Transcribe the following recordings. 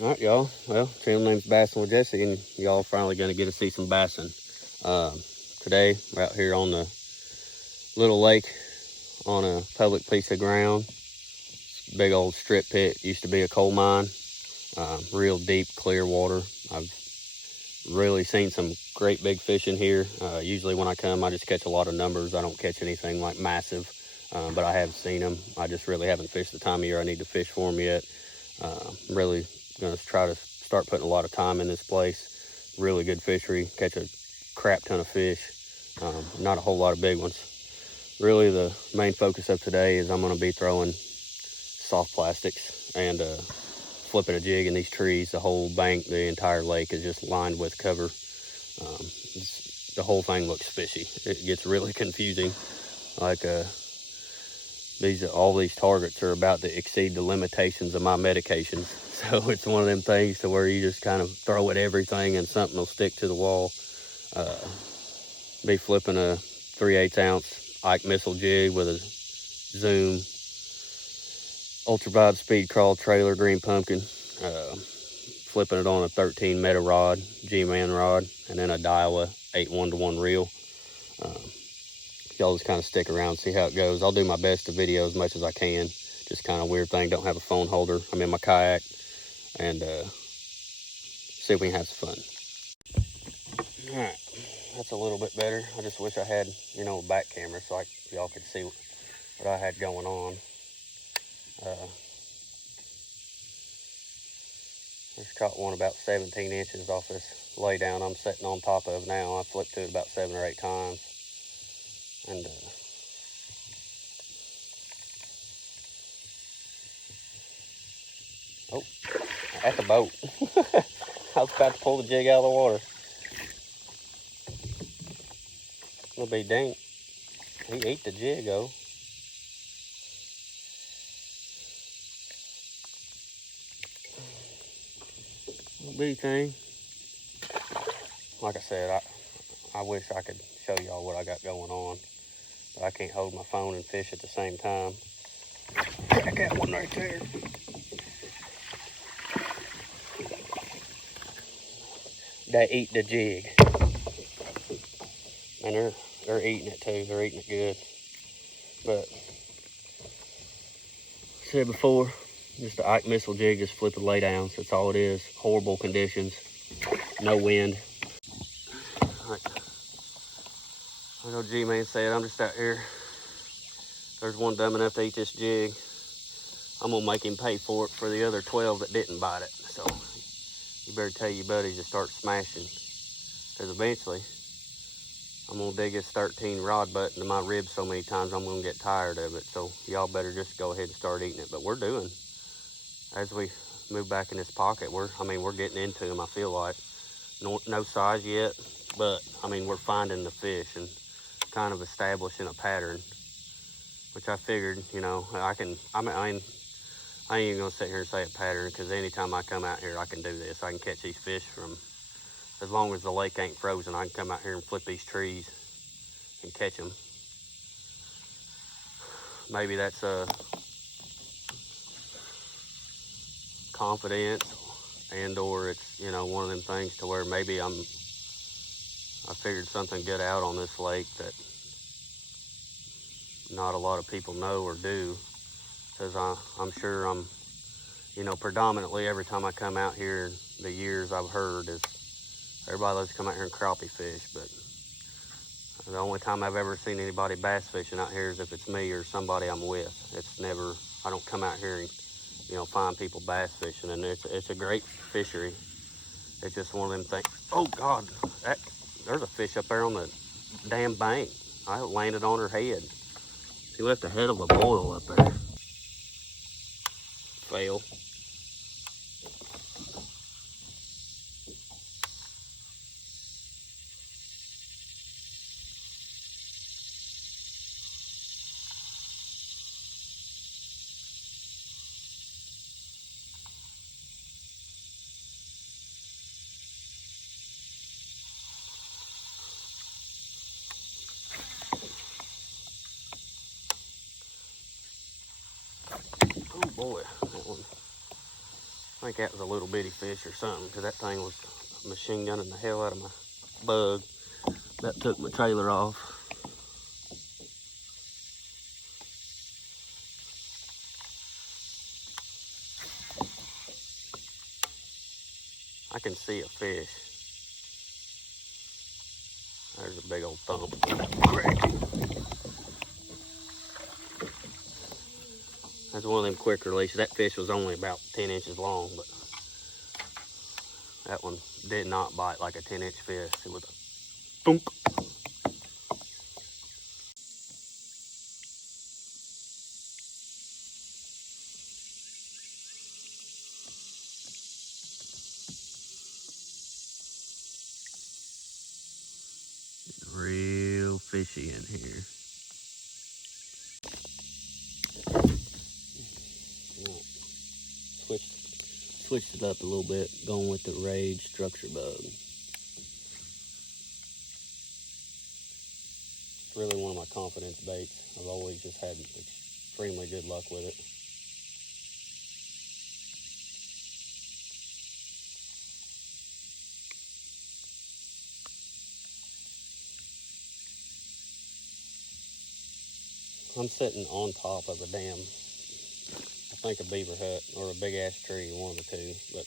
All right, y'all. Well, channel name's Bassin' with Jesse, and y'all finally going to get to see some bassin. Today, we're out here on the little lake on a public piece of ground. Big old strip pit. Used to be a coal mine. Real deep, clear water. I've really seen some great big fish in here. Usually when I come, I just catch a lot of numbers. I don't catch anything like massive, but I have seen them. I just really haven't fished the time of year I need to fish for them yet. Really going to try to start putting a lot of time in this place. Really good fishery, catch a crap ton of fish, not a whole lot of big ones. Really the main focus of today is I'm going to be throwing soft plastics and flipping a jig in these trees. The whole bank, the entire lake is just lined with cover. The whole thing looks fishy. It gets really confusing. Like all these targets are about to exceed the limitations of my medications. So it's one of them things to where you just kind of throw at everything and something will stick to the wall. Be flipping a 3/8 ounce Ike missile jig with a Zoom ultraviolet speed crawl trailer green pumpkin. Flipping it on a 13 meta rod, G-Man rod, and then a Daiwa 8 1-to-1 reel. Y'all just kind of stick around and see how it goes. I'll do my best to video as much as I can. Just kind of weird thing, don't have a phone holder. I'm in my kayak, and see if we can have some fun. All right, that's a little bit better. I just wish I had, a back camera so y'all could see what I had going on. Just caught one about 17 inches off this lay down I'm sitting on top of now. I flipped to it about 7 or 8 times. And oh, at the boat. I was about to pull the jig out of the water. It'll be dang. He ate the jig though. Little bitty thing. Like I said, I wish I could show y'all what I got going on, but I can't hold my phone and fish at the same time. I got one right there. They eat the jig. And they're eating it too. They're eating it good. But I said before, just the Ike missile jig, just flip the lay downs. That's all it is. Horrible conditions. No wind. Like I know G-Man said, I'm just out here. There's one dumb enough to eat this jig. I'm gonna make him pay for it for the other 12 that didn't bite it. So you better tell your buddies to start smashing, because eventually I'm gonna dig this 13 rod butt into my ribs so many times I'm gonna get tired of it. So y'all better just go ahead and start eating it. But we're doing, as we move back in this pocket, we're getting into them. I feel like no size yet, but we're finding the fish and kind of establishing a pattern, which I figured, I ain't even gonna sit here and say a pattern, because anytime I come out here I can do this. I can catch these fish from, as long as the lake ain't frozen, I can come out here and flip these trees and catch them. Maybe that's a confidence, and or it's one of them things to where maybe I figured something good out on this lake that not a lot of people know or do, because I'm sure I'm predominantly every time I come out here, the years I've heard is everybody loves to come out here and crappie fish, but the only time I've ever seen anybody bass fishing out here is if it's me or somebody I'm with. It's never, I don't come out here and find people bass fishing, and it's a great fishery. It's just one of them things. Oh God, there's a fish up there on the damn bank. I landed on her head. She left a head of a boil up there. Fail. Oh boy, that one. I think that was a little bitty fish or something, because that thing was machine gunning the hell out of my bug. That took my trailer off. I can see a fish. There's a big old thump. That's one of them quick releases. That fish was only about 10 inches long, but that one did not bite like a 10-inch fish. It was a thunk. Real fishy in here. Switched it up a little bit, going with the Rage structure bug. It's really one of my confidence baits. I've always just had extremely good luck with it. I'm sitting on top of a dam, I think a beaver hut or a big ass tree, one of the two, but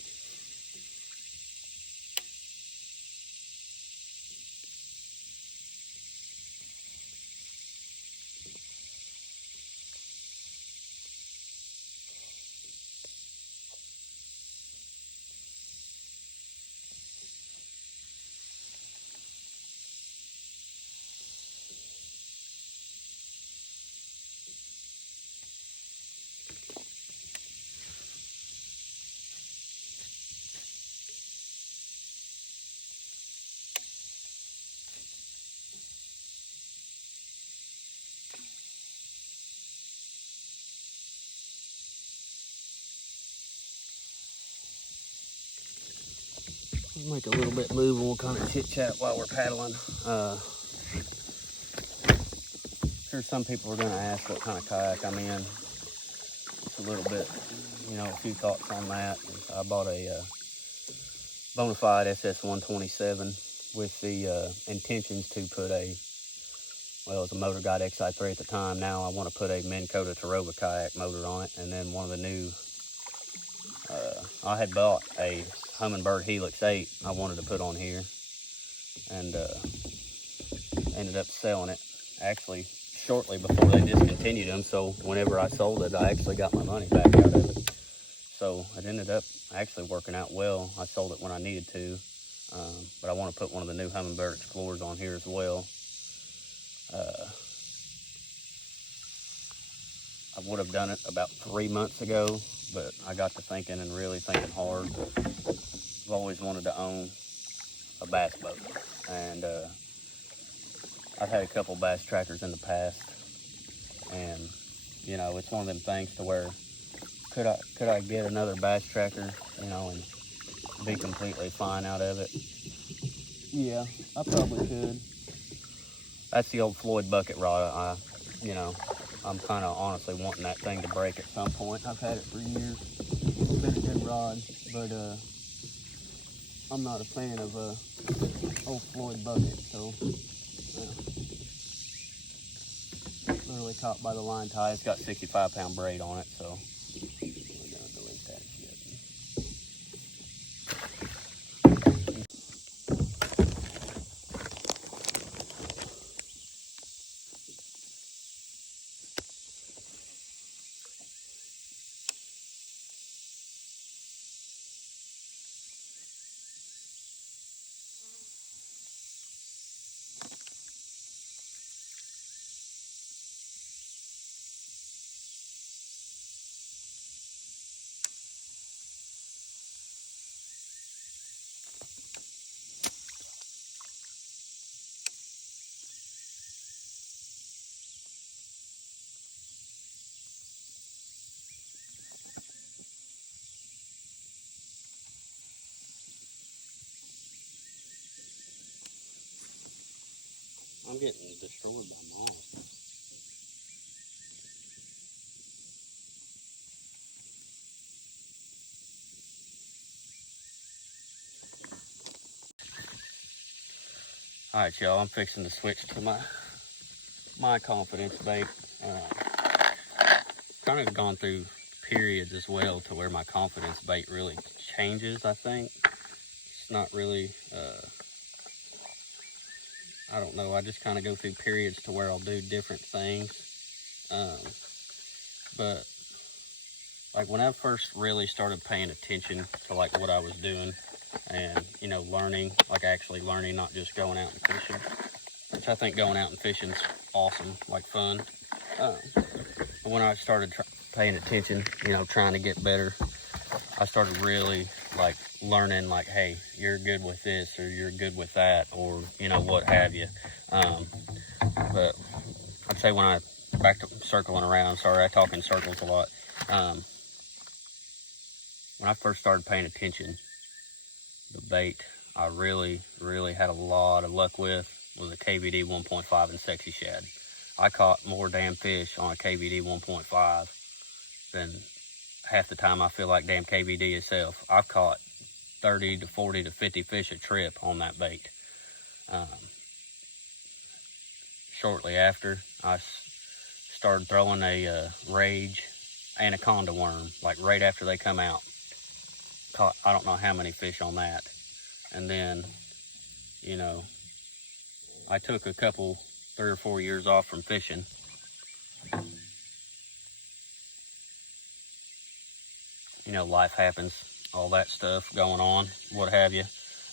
let's make a little bit move and we'll kind of chit chat while we're paddling. Sure, some people are going to ask what kind of kayak I'm in. Just a little bit, a few thoughts on that. I bought a Bonafide SS127 with the intentions to put it was a Motor Guide XI3 at the time. Now I want to put a Minn Kota Terrova kayak motor on it, and then one of the new, I had bought a Humminbird Helix 8 I wanted to put on here, and ended up selling it actually shortly before they discontinued them. So whenever I sold it, I actually got my money back out of it. So it ended up actually working out well. I sold it when I needed to, but I want to put one of the new Humminbird Explorers on here as well. I would have done it about 3 months ago, but I got to thinking and really thinking hard. I've always wanted to own a bass boat, and I've had a couple bass trackers in the past, and it's one of them things to where could I get another bass tracker, and be completely fine out of it? Yeah, I probably could. That's the old Floyd bucket rod. I'm kind of honestly wanting that thing to break at some point. I've had it for years. It's been a good rod, but I'm not a fan of old Floyd bucket, so literally caught by the line tie. It's got 65-pound braid on it, so we're gonna delete that shit. I'm getting destroyed by moss. All right, y'all, I'm fixing to switch to my confidence bait. Kind of gone through periods as well to where my confidence bait really changes, I think. It's not really, I don't know, I just kind of go through periods to where I'll do different things. But like when I first really started paying attention to like what I was doing and, you know, learning, like actually learning, not just going out and fishing, which I think going out and fishing is awesome, like fun. But when I started paying attention, you know, trying to get better, I started really like learning like, hey, you're good with this or you're good with that, or, you know, what have you. But I'd say when I, back to circling around, sorry, I talk in circles a lot. When I first started paying attention, the bait I really had a lot of luck with was a KVD 1.5 and Sexy Shad. I caught more damn fish on a KVD 1.5 than half the time I feel like damn KVD itself. I've caught 30 to 40 to 50 fish a trip on that bait. Shortly after, I started throwing a Rage Anaconda worm, like right after they come out. Caught I don't know how many fish on that. And then, you know, I took a couple, 3 or 4 years off from fishing. You know, life happens, all that stuff going on, what have you.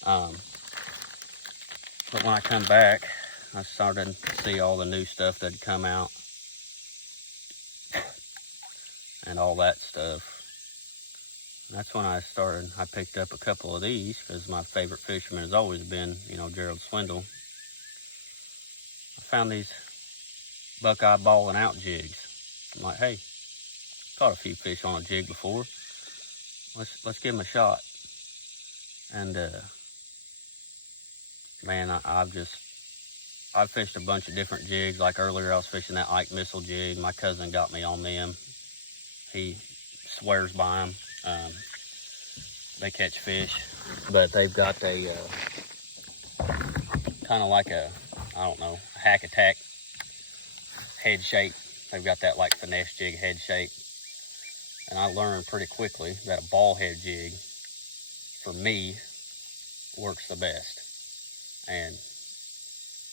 But when I come back, I started to see all the new stuff that had come out and all that stuff. And that's when I picked up a couple of these because my favorite fisherman has always been, you know, Gerald Swindle. I found these Buckeye balling out jigs. I'm like, hey, caught a few fish on a jig before. Let's give them a shot. And man, I've fished a bunch of different jigs. Like earlier, I was fishing that Ike Missile jig. My cousin got me on them. He swears by them. They catch fish, but they've got a kind of like a, I don't know, a Hack Attack head shape. They've got that like finesse jig head shape. And I learned pretty quickly that a ball head jig, for me, works the best. And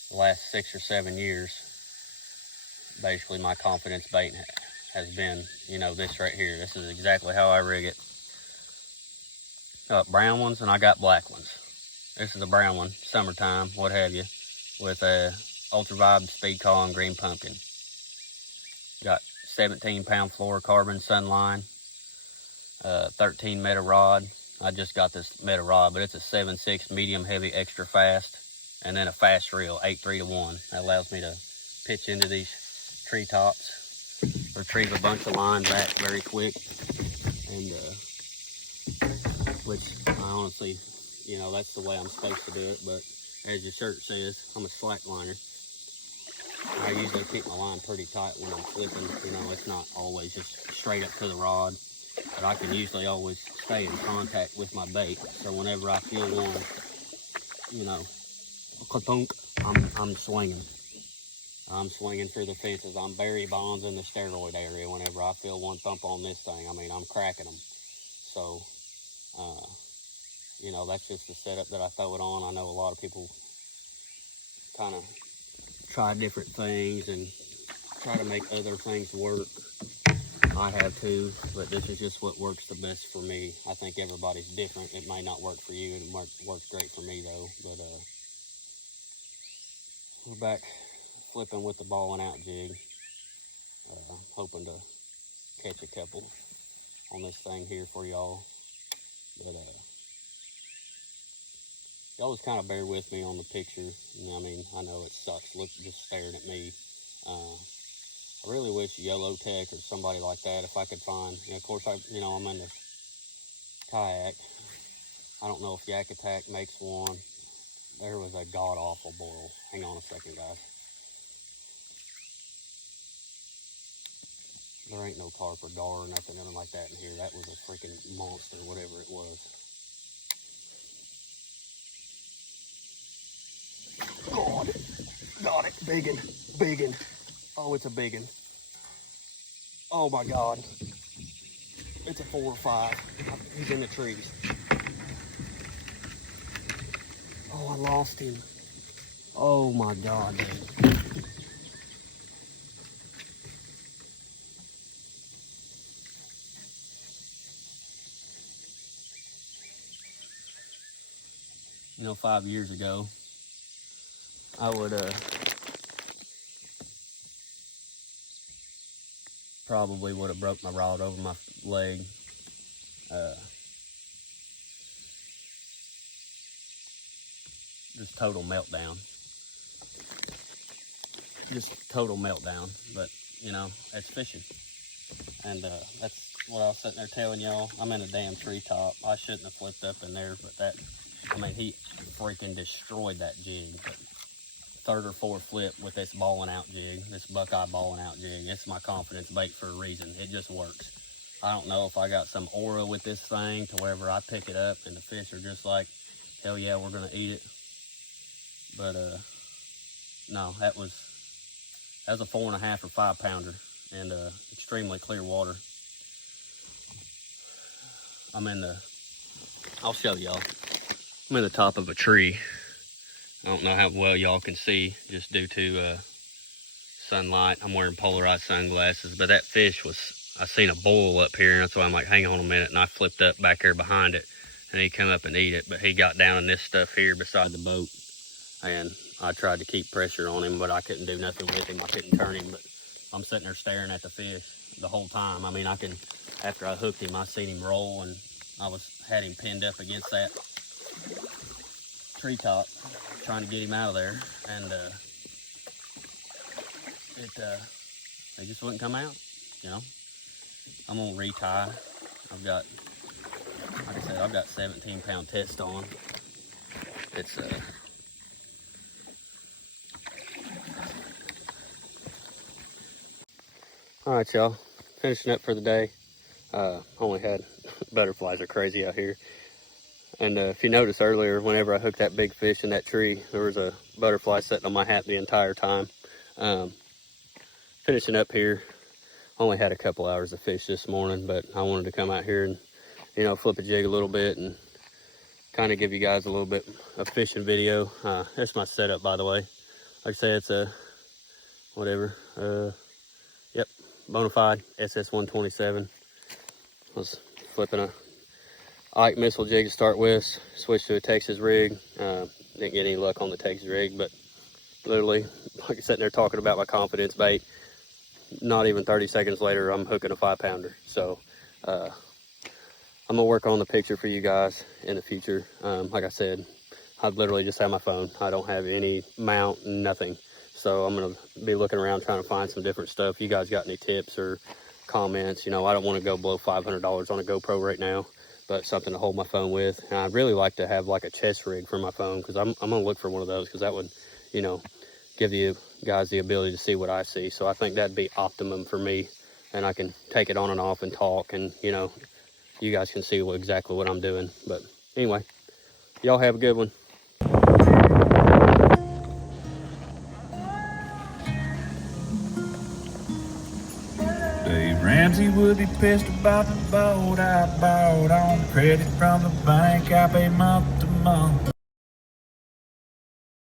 the last 6 or 7 years, basically my confidence bait has been, you know, this right here. This is exactly how I rig it. Got brown ones and I got black ones. This is a brown one, summertime, what have you, with a Ultra Vibe Speed Call and Green Pumpkin. Got 17-pound fluorocarbon Sunline, 13 Meta rod. I just got this Meta rod, but it's a 7.6 medium heavy extra fast, and then a fast reel 8-3-1. That allows me to pitch into these treetops, retrieve a bunch of line back very quick, and which I honestly, you know, that's the way I'm supposed to do it. But as your shirt says, I'm a slack liner. I usually keep my line pretty tight when I'm flipping. You know, it's not always just straight up to the rod, but I can usually always stay in contact with my bait. So whenever I feel one, you know, I'm swinging. I'm swinging through the fences. I'm Barry Bonds in the steroid area. Whenever I feel one thump on this thing, I mean, I'm cracking them. So, you know, that's just the setup that I throw it on. I know a lot of people kind of try different things and try to make other things work. I have too, but this is just what works the best for me. I think everybody's different. It may not work for you. It works great for me though. But we're back flipping with the balling out jig. Hoping to catch a couple on this thing here for y'all. But y'all just kind of bear with me on the picture. You know, I mean, I know it sucks just staring at me. I really wish Yellow Tech or somebody like that, if I could find, you know, of course, I'm in the kayak. I don't know if Yak Attack makes one. There was a god-awful boil. Hang on a second, guys. There ain't no carp or gar or nothing like that in here. That was a freaking monster, whatever it was. Oh. Got it. Biggin. Biggin. Oh, it's a biggin. Oh my God. It's a 4 or 5. He's in the trees. Oh, I lost him. Oh my God, dude. You know, 5 years ago, I would probably would have broke my rod over my leg. Just total meltdown. Just total meltdown. But, you know, it's fishing. And that's what I was sitting there telling y'all. I'm in a damn treetop. I shouldn't have flipped up in there, but that, I mean, he freaking destroyed that jig. But third or fourth flip with this balling out jig, this Buckeye balling out jig. It's my confidence bait for a reason. It just works. I don't know if I got some aura with this thing to wherever I pick it up and the fish are just like, hell yeah, we're gonna eat it. But no, that was a 4.5 or 5 pounder and extremely clear water. I'll show y'all. I'm in the top of a tree. I don't know how well y'all can see just due to sunlight. I'm wearing polarized sunglasses, but that fish was, I seen a boil up here, and that's why I'm like, hang on a minute, and I flipped up back here behind it, and he come up and eat it, but he got down in this stuff here beside the boat, and I tried to keep pressure on him, but I couldn't do nothing with him. I couldn't turn him, but I'm sitting there staring at the fish the whole time. I mean, after I hooked him, I seen him roll, and I had him pinned up against that treetop, trying to get him out of there, and they just wouldn't come out, you know. I'm gonna retie. I've got, like I said, I've got 17-pound test on. It's all right, y'all, finishing up for the day. Only had butterflies are crazy out here. And if you noticed earlier, whenever I hooked that big fish in that tree, there was a butterfly sitting on my hat the entire time. Finishing up here, only had a couple hours of fish this morning, but I wanted to come out here and, you know, flip a jig a little bit and kind of give you guys a little bit of fishing video. That's my setup, by the way. Like I said, it's a, whatever, yep, Bonafide SS127. I was flipping a Ike missile jig to start with, switched to a Texas rig. Didn't get any luck on the Texas rig, but literally, like I'm sitting there talking about my confidence bait, not even 30 seconds later, I'm hooking a 5-pounder. So I'm gonna work on the picture for you guys in the future. Like I said, I've literally just have my phone. I don't have any mount, nothing. So I'm gonna be looking around trying to find some different stuff. You guys got any tips or comments? You know, I don't want to go blow $500 on a GoPro right now, but something to hold my phone with. And I'd really like to have like a chest rig for my phone, because I'm gonna look for one of those, because that would, you know, give you guys the ability to see what I see. So I think that'd be optimum for me, and I can take it on and off and talk, and you know, you guys can see exactly what I'm doing. But anyway, y'all have a good one. Dave Ramsey would be pissed about the boat I bought on credit from the bank. I pay month to month.